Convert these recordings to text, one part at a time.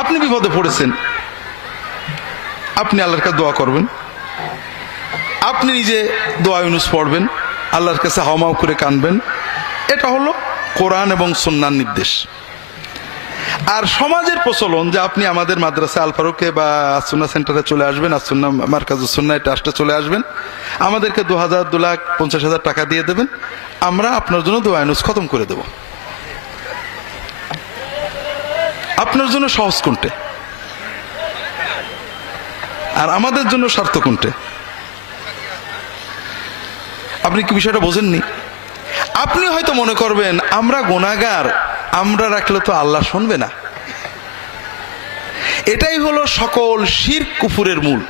আপনি বিপদে পড়েছেন আপনি আল্লাহর কাছে দোয়া করবেন আপনি নিজে দোয়া ইউনুস পড়বেন আল্লাহর কাছে হাওমাও করে কানবেন এটা হলো কোরআন এবং সন্ন্যার নির্দেশ আর সমাজের প্রচলন যে আপনি আমাদের মাদ্রাসা আলফারুকে বা আসুন্না সেন্টারে চলে আসবেন আসুন্না মার্কাজুসুন্না ট্রাস্টে চলে আসবেন আমাদেরকে দু হাজার দু লাখ পঞ্চাশ হাজার টাকা দিয়ে দেবেন আমরা আপনার জন্য দোয়া ইউনুস খতম করে দেবো আপনার জন্য সহজ কোনটে আর আমাদের জন্য স্বার্থ কোনটে আপনি কি বিষয়টা বোঝেননি আপনি হয়তো মনে করবেন আমরা গোনাগার আমরা রাখলে তো আল্লাহ শুনবে না এটাই হলো সকল শির কুফুরের মূল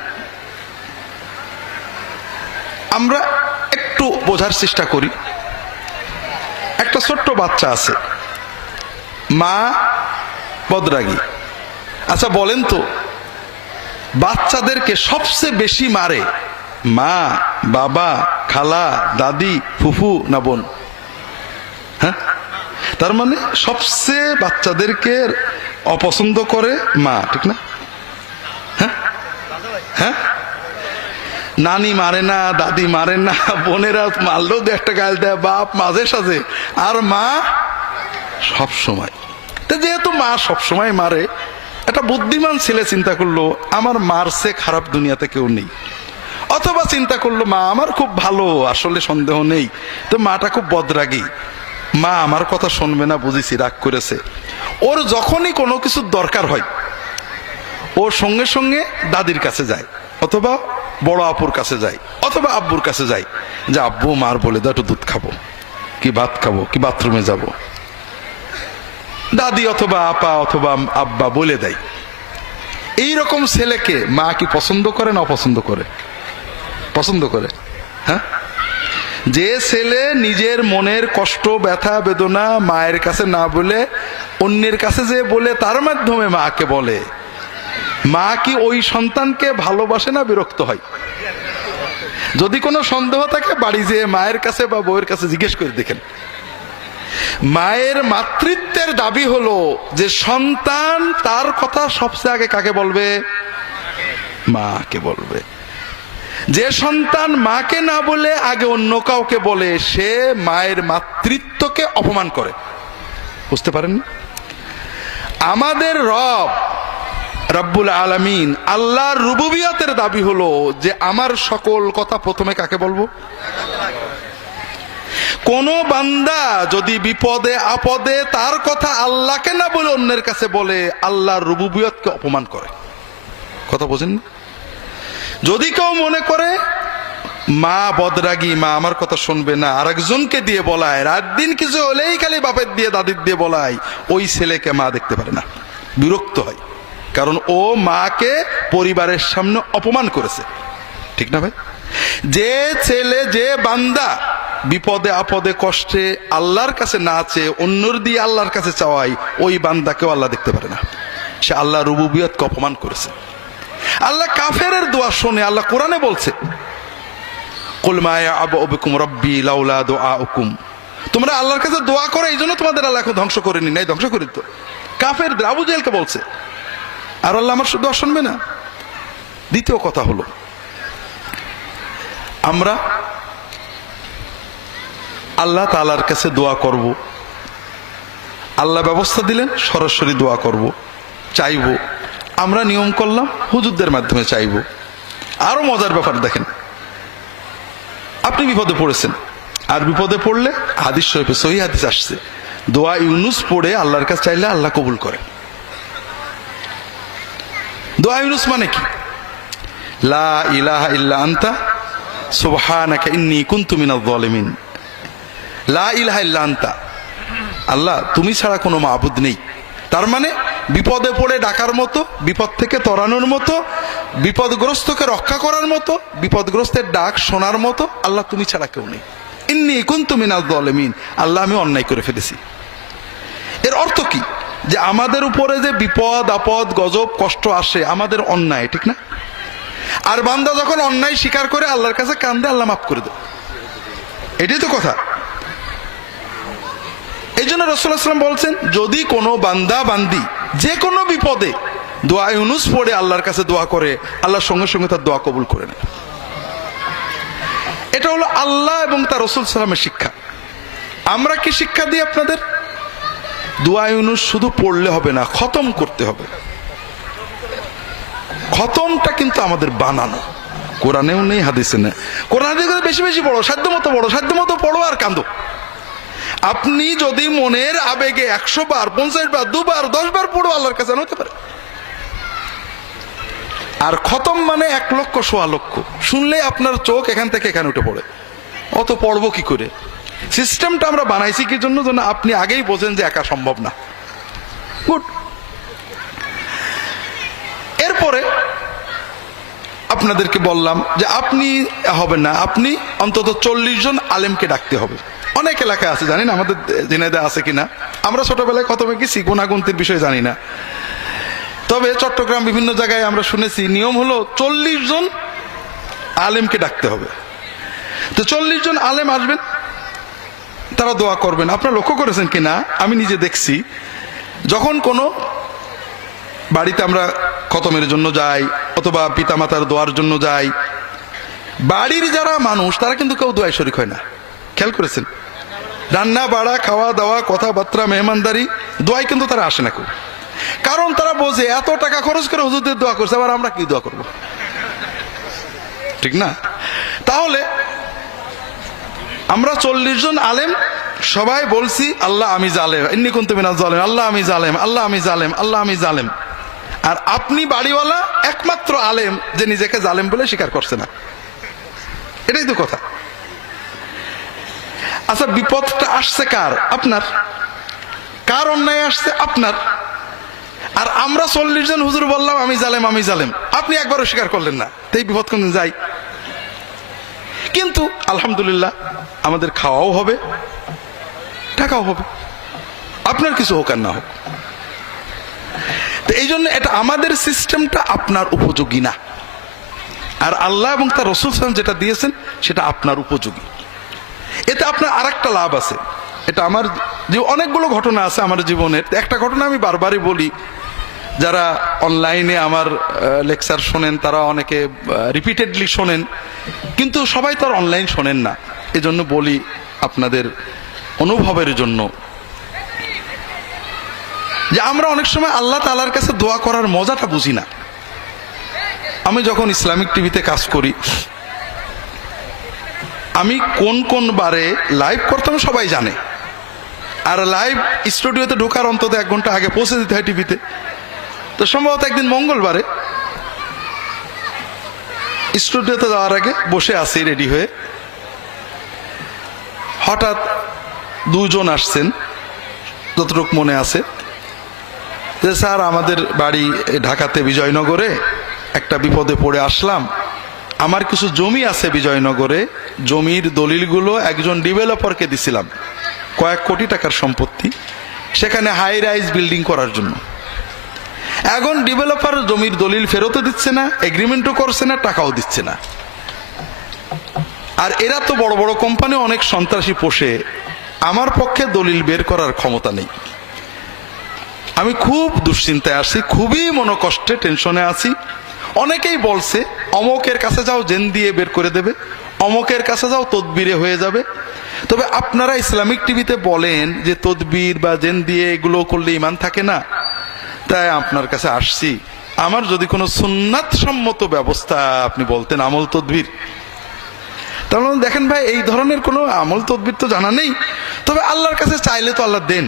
আমরা একটু বোঝার চেষ্টা করি একটা ছোট্ট বাচ্চা আছে মা বদরাগী আচ্ছা বলেন তো বাচ্চাদেরকে সবচেয়ে বেশি মারে মা বাবা খালা দাদি ফুফু না বোন হ্যাঁ তার মানে সবচেয়ে বাচ্চাদেরকে অপছন্দ করে মা ঠিক না হ্যাঁ হ্যাঁ নানি মারে না দাদি মারে না বোনেরা মারলেও দু একটা গাল দেয় বাপ মাঝে সাঝে আর মা সব সময় তো যেহেতু মা সবসময় মারে একটা বুদ্ধিমান ছেলে চিন্তা করলো আমার মারছে খারাপ দুনিয়াতে কেউ নেই অথবা চিন্তা করলো মা আমার খুব ভালো আসলে সন্দেহ নেই তো মাটা খুব বদরাগী মা আমার কথা শুনবে না বুঝেছি রাগ করেছে ওর যখনই কোনো কিছুর দরকার হয় ও সঙ্গে সঙ্গে দাদির কাছে যায় অথবা বড় আপুর কাছে যায় অথবা আব্বুর কাছে যায় যে আব্বু মার বলে দাও একটু দুধ খাবো কি ভাত খাবো কি বাথরুমে যাবো দাদি অথবা আপা অথবা আব্বা বলে দেয় এই রকম ছেলেকে মা কি পছন্দ করে না অপছন্দ করে পছন্দ করে হ্যাঁ যে ছেলে নিজের মনের কষ্ট ব্যথা বেদনা মায়ের কাছে না বলে অন্যের কাছে যে বলে তার মাধ্যমে মাকে বলে মা কি ওই সন্তানকে ভালোবাসে না বিরক্ত হয় যদি কোনো সন্দেহ থাকে বাড়ি যেয়ে মায়ের কাছে বা বউয়ের কাছে জিজ্ঞেস করে দেখেন মায়ের মাতৃত্বের দাবি হলো যে সন্তান তার কথা সবচেয়ে আগে কাকে বলবে মাকে বলবে যে সন্তান মাকে না বলে আগে অন্য কাউকে বলে সে মায়ের মাতৃত্বকে অপমান করে বুঝতে পারেন আমাদের রব রব্বুল আলমিন আল্লাহর রুবুবিয়াতের দাবি হলো যে আমার সকল কথা প্রথমে কাকে বলবো কোন বান্দা যদি বিপদে আপদে তার কথা আল্লাহকে না বলে অন্যের কাছে বলে আল্লাহর রুবুবিয়তকে অপমান করে কথা বোঝেন যদি কেউ মনে করে মা বদরাগি মা আমার কথা শুনবে না আরেকজনকে দিয়ে বলায় রাত দিন কিছু হলেই খালি বাপের দিয়ে দাদির দিয়ে বলায় ওই ছেলেকে মা দেখতে পারে না বিরক্ত হয় কারণ ও মাকে পরিবারের সামনে অপমান করেছে ঠিক না ভাই যে ছেলে যে বান্দা বিপদে আপদে কষ্টে আল্লাহর কাছে না চেয়ে অন্যর দিয়ে আল্লাহর কাছে চাওয়াই ওই বান্দাকেও আল্লাহ দেখতে পারে না সে আল্লাহ রুবুবিয়তকে অপমান করেছে আল্লাহ কাফের দোয়া শোনে আল্লাহ কোরআনে বলছে তোমরা আল্লাহর কাছে দোয়া এই জন্য তোমাদের ধ্বংস ধ্বংস তো কাফের জেলকে বলছে আর আল্লাহ আমার শুনবে না দ্বিতীয় কথা হলো আমরা আল্লাহ তালার কাছে দোয়া করব। আল্লাহ ব্যবস্থা দিলেন সরাসরি দোয়া করব। চাইব আমরা নিয়ম করলাম হুজুরদের মাধ্যমে চাইব আরও মজার ব্যাপার দেখেন আপনি বিপদে পড়েছেন আর বিপদে পড়লে হাদিস শরীফে সহি হাদিস আসছে দোয়া ইউনুস পড়ে আল্লাহর কাছে চাইলে আল্লাহ কবুল করে দোয়া ইউনুস মানে কি লা ইলাহা ইল্লা আন্তা সুবহানাকা ইন্নী কুনতু মিনাল যালিমিন লা আল্লাহ তুমি ছাড়া কোনো মাহবুদ নেই তার মানে বিপদে পড়ে ডাকার মতো বিপদ থেকে তরানোর মতো বিপদগ্রস্তকে রক্ষা করার মতো বিপদগ্রস্তের ডাক শোনার মতো আল্লাহ তুমি ছাড়া কেউ নেই ইন্নি তুমি নাজমিন আল্লাহ আমি অন্যায় করে ফেলেছি এর অর্থ কি যে আমাদের উপরে যে বিপদ আপদ গজব কষ্ট আসে আমাদের অন্যায় ঠিক না আর বান্দা যখন অন্যায় স্বীকার করে আল্লাহর কাছে কান্দে আল্লাহ মাফ করে দেয় এটাই তো কথা এই জন্য রসুল্লাহাম বলছেন যদি কোনো বান্দা বান্দি যে কোনো বিপদে দোয়া ইউনুস পড়ে আল্লাহর কাছে দোয়া করে আল্লাহর সঙ্গে সঙ্গে তার দোয়া কবুল করে নেয় এটা হলো আল্লাহ এবং তার রসুল সালামের শিক্ষা আমরা কি শিক্ষা দিই আপনাদের দোয়া ইউনুস শুধু পড়লে হবে না খতম করতে হবে খতমটা কিন্তু আমাদের বানানো কোরআনেও নেই হাদিসে নেই কোরআন বেশি বেশি পড়ো সাধ্য মতো পড়ো সাধ্য মতো পড়ো আর কাঁদো আপনি যদি মনের আবেগে একশো বার পঞ্চাশ বার দুবার দশ বার পড়ো আল্লাহর কাছে হতে পারে আর খতম মানে এক লক্ষ সোয়া লক্ষ শুনলে আপনার চোখ এখান থেকে এখানে উঠে পড়ে অত পড়ব কি করে সিস্টেমটা আমরা বানাইছি কি জন্য যেন আপনি আগেই বোঝেন যে একা সম্ভব না গুড এরপরে আপনাদেরকে বললাম যে আপনি হবে না আপনি অন্তত চল্লিশ জন আলেমকে ডাকতে হবে অনেক এলাকা আছে জানি না আমাদের দিনেদা আছে কিনা আমরা ছোটবেলায় কত গেছি গুণাগুন্তির বিষয়ে জানি না তবে চট্টগ্রাম বিভিন্ন জায়গায় আমরা শুনেছি নিয়ম হলো চল্লিশ জন আলেমকে ডাকতে হবে তো চল্লিশ জন আলেম আসবেন তারা দোয়া করবেন আপনারা লক্ষ্য করেছেন কিনা আমি নিজে দেখছি যখন কোনো বাড়িতে আমরা খতমের জন্য যাই অথবা পিতা মাতার দোয়ার জন্য যাই বাড়ির যারা মানুষ তারা কিন্তু কেউ দোয়ায় শরিক হয় না খেয়াল করেছেন রান্না বাড়া খাওয়া দাওয়া কথাবার্তা মেহমানদারি দোয়াই কিন্তু তারা আসে না খুব কারণ তারা বোঝে এত টাকা খরচ করে হুজুরদের দোয়া করছে আবার আমরা কি দোয়া করব ঠিক না তাহলে আমরা চল্লিশ জন আলেম সবাই বলছি আল্লাহ আমি জালেম এমনি কোন তুমি না জালেম আল্লাহ আমি জালেম আল্লাহ আমি জালেম আল্লাহ আমি জালেম আর আপনি বাড়িওয়ালা একমাত্র আলেম যে নিজেকে জালেম বলে স্বীকার করছে না এটাই তো কথা আচ্ছা বিপদটা আসছে কার আপনার কার অন্যায় আসছে আপনার আর আমরা চল্লিশ জন হুজুর বললাম আমি জালেম আমি জালেম আপনি একবারও স্বীকার করলেন না তাই বিপদ কোন যাই কিন্তু আলহামদুলিল্লাহ আমাদের খাওয়াও হবে টাকাও হবে আপনার কিছু হোক আর না হোক তো এই জন্য এটা আমাদের সিস্টেমটা আপনার উপযোগী না আর আল্লাহ এবং তার রসুল সাহেব যেটা দিয়েছেন সেটা আপনার উপযোগী এতে আপনার আর একটা লাভ আছে এটা আমার যে অনেকগুলো ঘটনা আছে আমার জীবনের একটা ঘটনা আমি বারবারই বলি যারা অনলাইনে আমার লেকচার শোনেন তারা অনেকে রিপিটেডলি শোনেন কিন্তু সবাই তো আর অনলাইন শোনেন না এজন্য বলি আপনাদের অনুভবের জন্য যে আমরা অনেক সময় আল্লাহ তালার কাছে দোয়া করার মজাটা বুঝি না আমি যখন ইসলামিক টিভিতে কাজ করি আমি কোন কোন বারে লাইভ করতাম সবাই জানে আর লাইভ স্টুডিওতে ঢোকার অন্তত এক ঘন্টা আগে পৌঁছে দিতে হয় টিভিতে তো সম্ভবত একদিন মঙ্গলবারে স্টুডিওতে যাওয়ার আগে বসে আছি রেডি হয়ে হঠাৎ দুজন আসছেন যতটুক মনে আছে যে স্যার আমাদের বাড়ি ঢাকাতে বিজয়নগরে একটা বিপদে পড়ে আসলাম আমার কিছু জমি আছে বিজয়নগরে জমির দলিলগুলো একজন ডেভেলপারকে দিছিলাম কয়েক কোটি টাকার সম্পত্তি সেখানে হাই রাইজ বিল্ডিং করার জন্য এখন ডেভেলপার জমির দলিল ফেরতও দিচ্ছে না এগ্রিমেন্টও করছে না টাকাও দিচ্ছে না আর এরা তো বড় বড় কোম্পানি অনেক সন্ত্রাসী পোষে আমার পক্ষে দলিল বের করার ক্ষমতা নেই আমি খুব দুশ্চিন্তায় আছি খুবই মনোকষ্টে টেনশনে আছি অনেকেই বলছে অমকের কাছে যাও জেন দিয়ে বের করে দেবে অমকের কাছে যাও তদবিরে হয়ে যাবে তবে আপনারা ইসলামিক টিভিতে বলেন যে তদবির বা জেন দিয়ে এগুলো করলে ইমান থাকে না তাই আপনার কাছে আসছি আমার যদি কোনো সুন্নাত সম্মত ব্যবস্থা আপনি বলতেন আমল তদবির তাহলে দেখেন ভাই এই ধরনের কোনো আমল তদবির তো জানা নেই তবে আল্লাহর কাছে চাইলে তো আল্লাহ দেন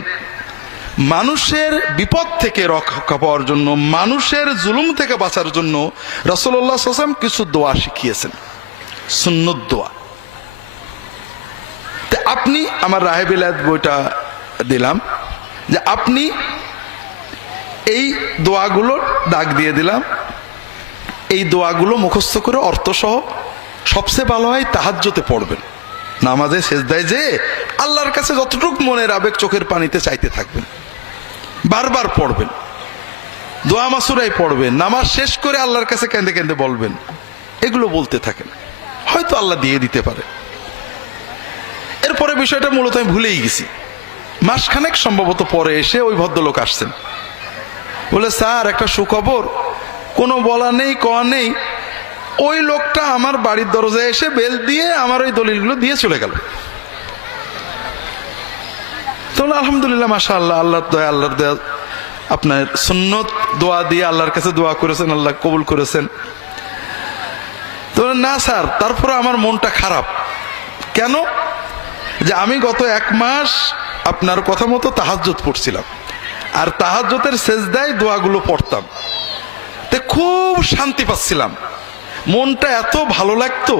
মানুষের বিপদ থেকে রক্ষা পাওয়ার জন্য মানুষের জুলুম থেকে বাঁচার জন্য রসল্লাহ সাল্লাম কিছু দোয়া শিখিয়েছেন সুন্নত দোয়া আপনি আমার রাহেবিল বইটা দিলাম যে আপনি এই দোয়াগুলো ডাক দিয়ে দিলাম এই দোয়াগুলো মুখস্থ করে অর্থসহ সবচেয়ে ভালো হয় তাহাজ্যতে পড়বেন নামাজে শেষ দেয় যে আল্লাহর কাছে যতটুক মনের আবেগ চোখের পানিতে চাইতে থাকবেন বারবার পড়বেন দোয়া মাসুরাই পড়বেন নামাজ শেষ করে আল্লাহর কাছে কেঁদে কেঁদে বলবেন এগুলো বলতে থাকেন হয়তো আল্লাহ দিয়ে দিতে পারে এরপরে বিষয়টা মূলত আমি ভুলেই গেছি মাসখানেক সম্ভবত পরে এসে ওই ভদ্রলোক আসছেন বলে স্যার একটা সুখবর কোনো বলা নেই ক নেই ওই লোকটা আমার বাড়ির দরজায় এসে বেল দিয়ে আমার ওই দলিলগুলো দিয়ে চলে গেল তোমরা আলহামদুলিল্লাহ মাসা আল্লাহ আল্লাহর দয়া আল্লাহর দয়া আপনার সুন্নত দোয়া দিয়ে আল্লাহর কাছে দোয়া করেছেন আল্লাহ কবুল করেছেন তো না স্যার তারপরে আমার মনটা খারাপ কেন যে আমি গত এক মাস আপনার কথা মতো তাহাজ্জত পড়ছিলাম আর তাহাজ্জতের দেয় দোয়াগুলো পড়তাম তে খুব শান্তি পাচ্ছিলাম মনটা এত ভালো লাগতো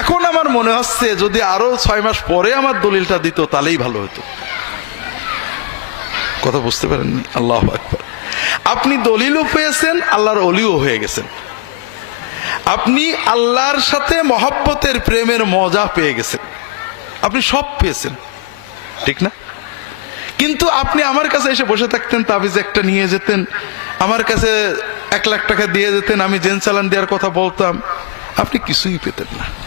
এখন আমার মনে হচ্ছে যদি আরো ছয় মাস পরে আমার দলিলটা দিত তাহলেই ভালো হতো কথা বুঝতে পারেননি আল্লাহ আকবর আপনি দলিলও পেয়েছেন আল্লাহর অলিও হয়ে গেছেন আপনি আল্লাহর সাথে মহাব্বতের প্রেমের মজা পেয়ে গেছেন আপনি সব পেয়েছেন ঠিক না কিন্তু আপনি আমার কাছে এসে বসে থাকতেন তাবিজ একটা নিয়ে যেতেন আমার কাছে এক লাখ টাকা দিয়ে যেতেন আমি জেন চালান দেওয়ার কথা বলতাম আপনি কিছুই পেতেন না